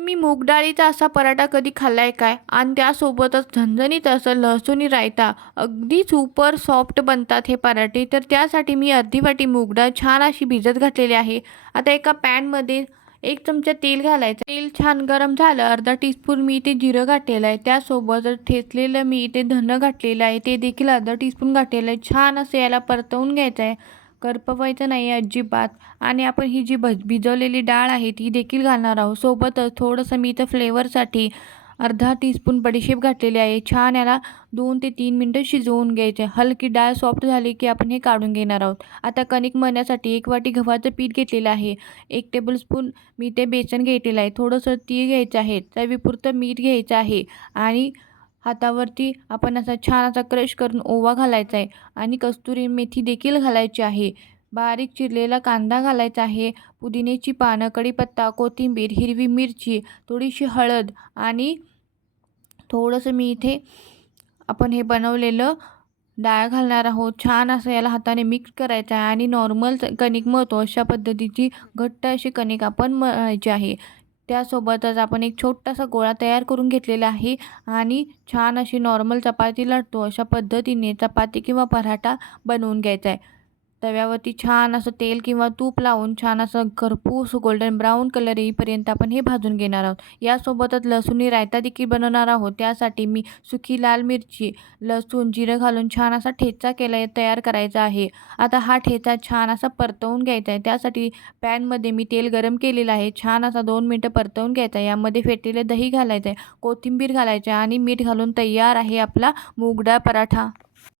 मी मूग डाळीचा असा पराठा कधी खाल्लाय काय? आणि त्यासोबतच झणझणीत असं लसूणी रायता. अगदी सुपर सॉफ्ट बनतात हे पराठे. तर त्यासाठी मी अर्धी वाटी मूग डाळ छान अशी भिजत घातलेली आहे. आता एका पॅनमध्ये 1 चमचा तेल घालायचं. तेल छान गरम झालं, अर्धा टीस्पून मी इथे जिरं घातलेलं आहे. त्यासोबतच ठेचलेलं मी इथे धनं घातलेलं आहे, ते देखील अर्धा टीस्पून घातलेलं आहे. छान असं याला परतवून घ्यायचं आहे. करपवायचं नाही आहे अजिबात. आणि आपण ही जी भिजवलेली डाळ आहे ती देखील घालणार आहोत. सोबतच थोडंसं मी इथं फ्लेवरसाठी अर्धा टीस्पून बडीशेप घातलेली आहे. छान याला 2 ते 3 मिनिटं शिजवून घ्यायचे. हलकी डाळ सॉफ्ट झाली की आपण हे काढून घेणार आहोत. आता कणिक मळण्यासाठी 1 वाटी गव्हाचं पीठ घेतलेलं आहे. 1 टेबलस्पून मी ते बेसन घेतलेलं आहे. थोडंसं तीळ घ्यायचं आहे. चवीपुरतं मीठ घ्यायचं आहे आणि हातावरती आपण असा छान असा क्रश करून ओवा घालायचा आहे आणि कस्तुरी मेथी देखील घालायची आहे. बारीक चिरलेला कांदा घालायचा आहे. पुदिन्याची पानं, कढीपत्ता, कोथिंबीर, हिरवी मिरची, थोडीशी हळद आणि थोडंसं मी इथे आपण हे बनवलेलं डाळ घालणार आहोत. छान असं याला हाताने मिक्स करायचं आहे आणि नॉर्मल कणिक मळतो अशा पद्धतीची घट्ट अशी कणिक आपण मळायची आहे. त्यासोबतच आपण एक छोटासा गोळा तयार करून घेतलेला आहे आणि छान अशी नॉर्मल चपाती लाटतो अशा पद्धतीने चपाती किंवा पराठा बनवून घ्यायचा आहे. तव्यावरती छान असं तेल किंवा तूप लावून छान असं खरपूस गोल्डन ब्राऊन कलर येईपर्यंत आपण हे भाजून घेणार आहोत. यासोबतच लसूणी रायता देखील बनवणार आहोत. त्यासाठी मी सुकी लाल मिरची, लसूण, जिरं घालून छान असा ठेचा तयार करायचा आहे. आता हा ठेचा छान असा परतवून घ्यायचा आहे. त्यासाठी पॅनमध्ये मी तेल गरम केलेलं आहे. छान असा 2 मिनिटं परतवून घ्यायचा आहे. यामध्ये फेटलेलं दही घालायचं आहे, कोथिंबीर घालायची आहे आणि मीठ घालून तयार आहे आपला मूग डाळ पराठा.